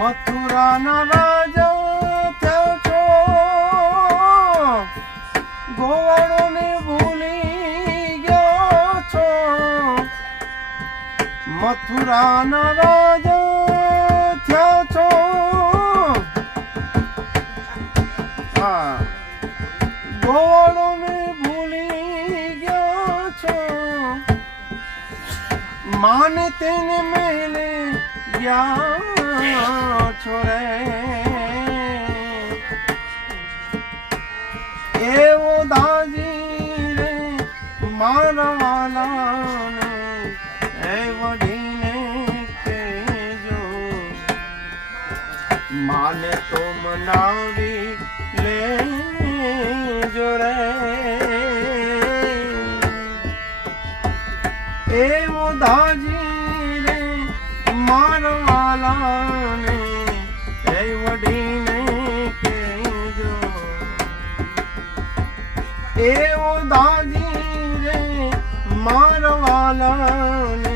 મથુરાના રાજા થયા છો, ગોવાળોને ભૂલી ગયા છો. મથુરાના રાજા થયા છો, ગોવાળોને ભૂલી ગયા છો. માને તેને મેલે ગયા છો રે. એવો દાજી રે મારા વાલાને એ વડીને કહેજો, માને તો મનાવી લેજો રે. એવો દાજી રે મારા વાલાને એ વડીને કહેજો. એવો દાજી રે મારા વાલાને